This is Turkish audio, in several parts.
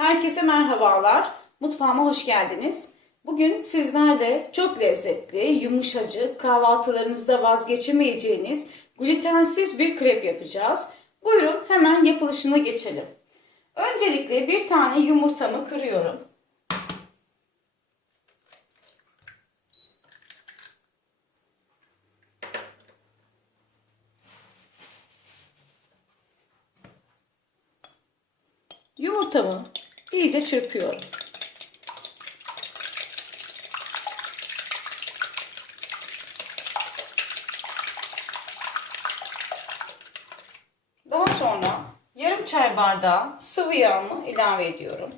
Herkese merhabalar. Mutfağıma hoş geldiniz. Bugün sizlerle çok lezzetli, yumuşacık, kahvaltılarınızda vazgeçemeyeceğiniz glutensiz bir krep yapacağız. Buyurun hemen yapılışına geçelim. Öncelikle bir tane yumurtamı kırıyorum. Yumurtamı iyice çırpıyorum. Daha sonra yarım çay bardağı sıvı yağımı ilave ediyorum.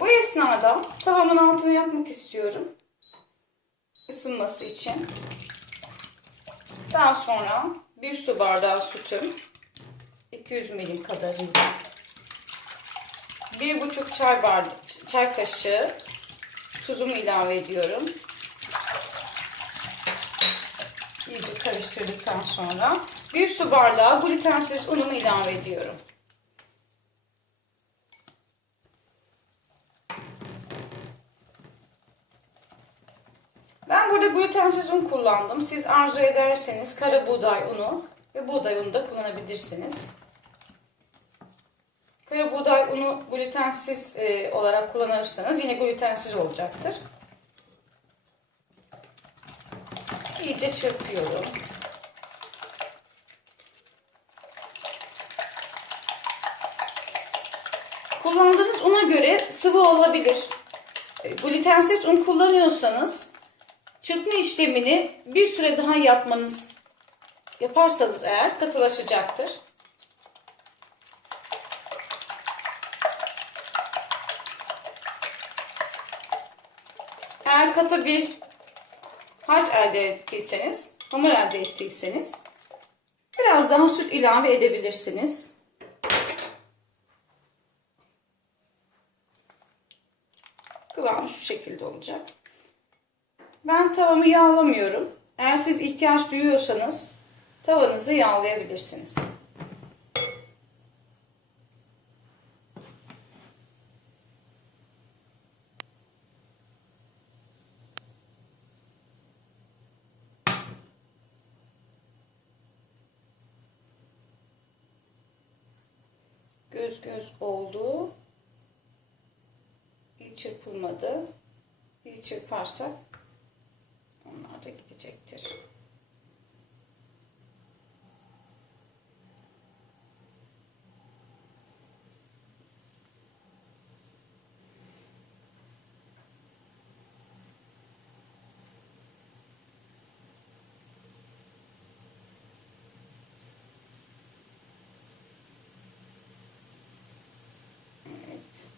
Bu esnada tavamın altını yakmak istiyorum. Isınması için. Daha sonra bir su bardağı sütüm 200 milim kadarıyla bir buçuk çay bardağı çay kaşığı tuzumu ilave ediyorum. İyice karıştırdıktan sonra bir su bardağı glutensiz unumu ilave ediyorum. Ben burada glutensiz un kullandım. Siz arzu ederseniz kara buğday unu ve buğday unu da kullanabilirsiniz. Kara buğday unu glutensiz e, olarak kullanırsanız yine glutensiz olacaktır. İyice çırpıyorum. Kullandığınız una göre sıvı olabilir. E, Glutensiz un kullanıyorsanız çırpma işlemini bir süre daha yapmanız yaparsanız eğer katılaşacaktır. Eğer katı bir harç elde ettiyseniz, hamur elde ettiyseniz biraz daha süt ilave edebilirsiniz. Kıvamı şu şekilde olacak. Ben tavamı yağlamıyorum. Eğer siz ihtiyaç duyuyorsanız tavanızı yağlayabilirsiniz. Göz göz oldu. İyi çırpılmadı. İyi çırparsak onlar da gidecektir. Evet.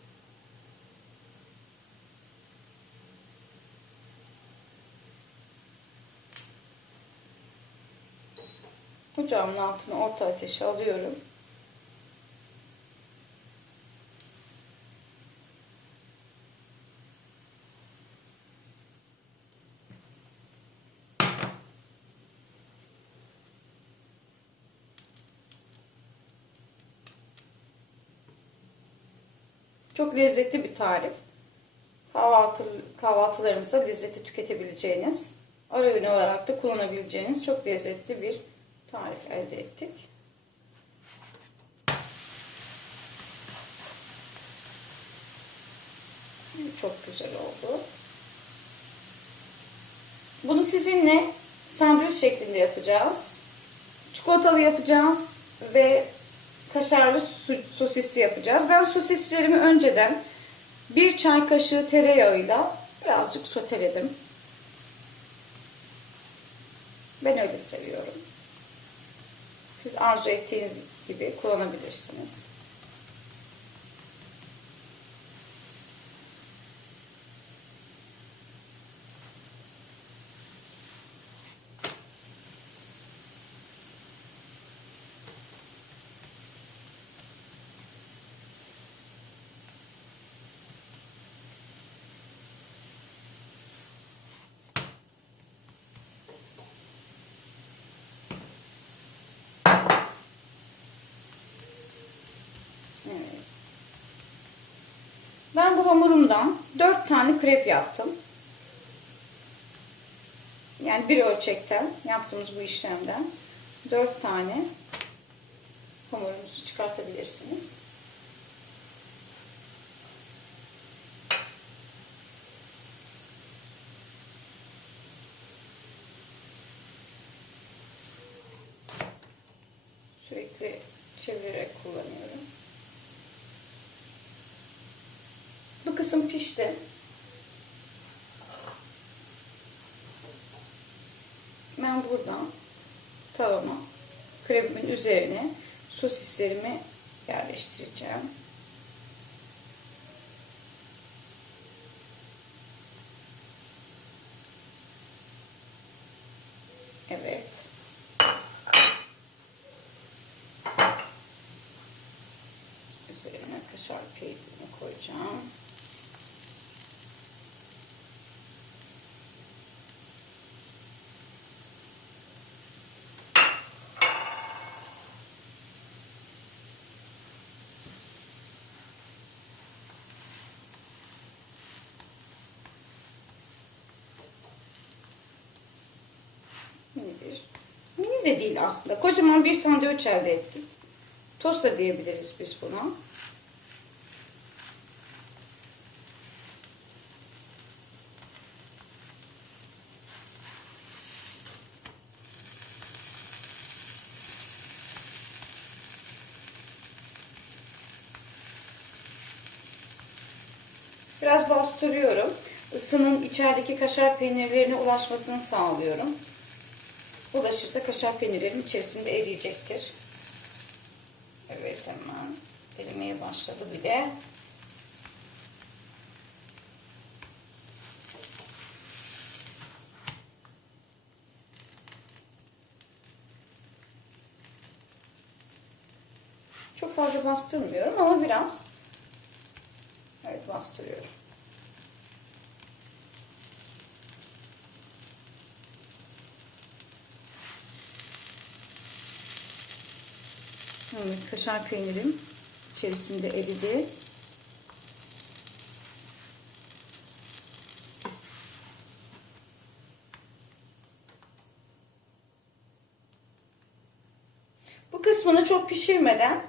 Ocağımın altına orta ateşe alıyorum. Çok lezzetli bir tarif. Kahvaltı, kahvaltılarınızda lezzeti tüketebileceğiniz, ara öğün olarak da kullanabileceğiniz çok lezzetli bir tarif elde ettik. Çok güzel oldu. Bunu sizinle sandviç şeklinde yapacağız. Çikolatalı yapacağız ve kaşarlı sosisli yapacağız. Ben sosislerimi önceden bir çay kaşığı tereyağıyla birazcık soteledim. Ben öyle seviyorum. Siz arzu ettiğiniz gibi kullanabilirsiniz. Hamurumdan 4 tane krep yaptım. Yani bir ölçekten yaptığımız bu işlemden 4 tane hamurumuzu çıkartabilirsiniz. Sürekli çevirerek kullanıyorum. Kısım pişti. Ben buradan tavama krebimin üzerine sosislerimi yerleştireceğim. Evet. Üzerine kaşar peynirini koyacağım. Mini bir. De değil aslında. Kocaman bir sandviç elde ettim. Tost da diyebiliriz biz buna. Biraz bastırıyorum. Isının içerideki kaşar peynirlerine ulaşmasını sağlıyorum. Ulaşırsa kaşar peynirlerim içerisinde eriyecektir. Evet hemen erimeye başladı bile. Çok fazla bastırmıyorum ama biraz evet bastırıyorum. Evet, kaşar peynirim içerisinde eridi. Bu kısmını çok pişirmeden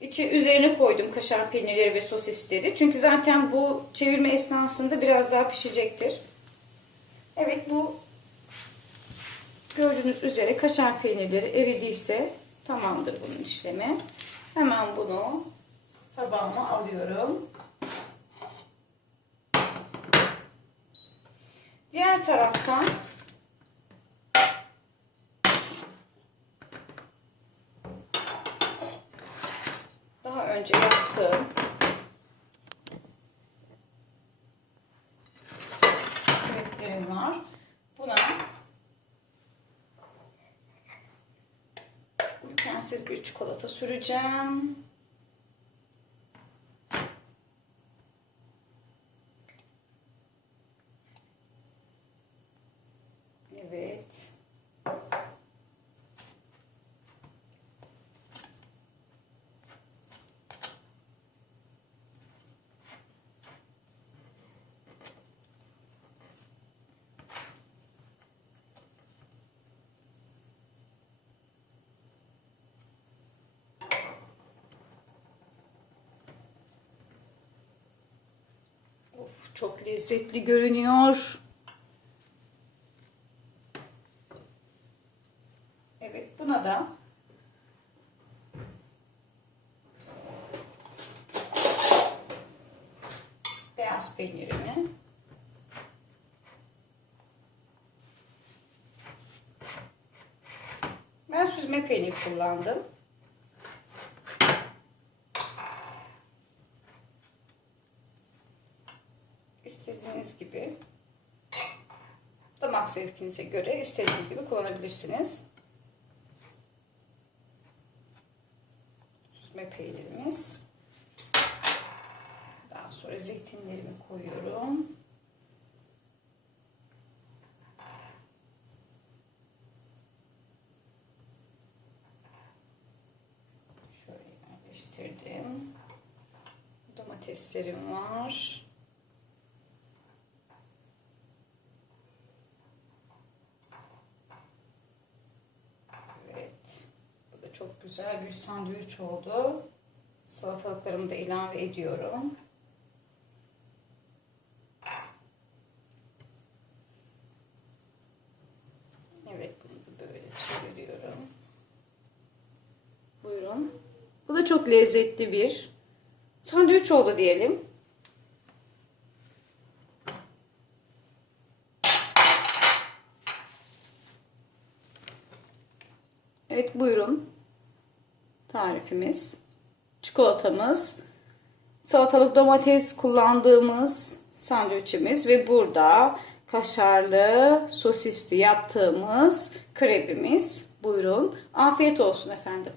içi üzerine koydum kaşar peynirleri ve sosisleri. Çünkü zaten bu çevirme esnasında biraz daha pişecektir. Evet bu gördüğünüz üzere kaşar peynirleri eridiyse Tamamdır bunun işlemi. Hemen bunu tabağıma alıyorum. Diğer taraftan daha önce yaptığım kreplerim var. Buna glutensiz bir çikolata süreceğim. Evet. Çok lezzetli görünüyor. Evet, buna da beyaz peynirimi ben süzme peynir kullandım. istediğiniz gibi damak zevkinize göre istediğiniz gibi kullanabilirsiniz. Süzme peynirimiz. Daha sonra zeytinlerimi koyuyorum. Şöyle yerleştirdim. domateslerim var. Evet. Bu da çok bir sandviç oldu. Salatalıklarımı da ilave ediyorum. Evet, bunu böyle çeviriyorum. Buyurun. Bu da çok lezzetli bir sandviç oldu diyelim. Evet buyurun. Tarifimiz. Çikolatamız. Salatalık domates kullandığımız sandviçimiz ve burada kaşarlı sosisli yaptığımız krepimiz. Buyurun. Afiyet olsun efendim.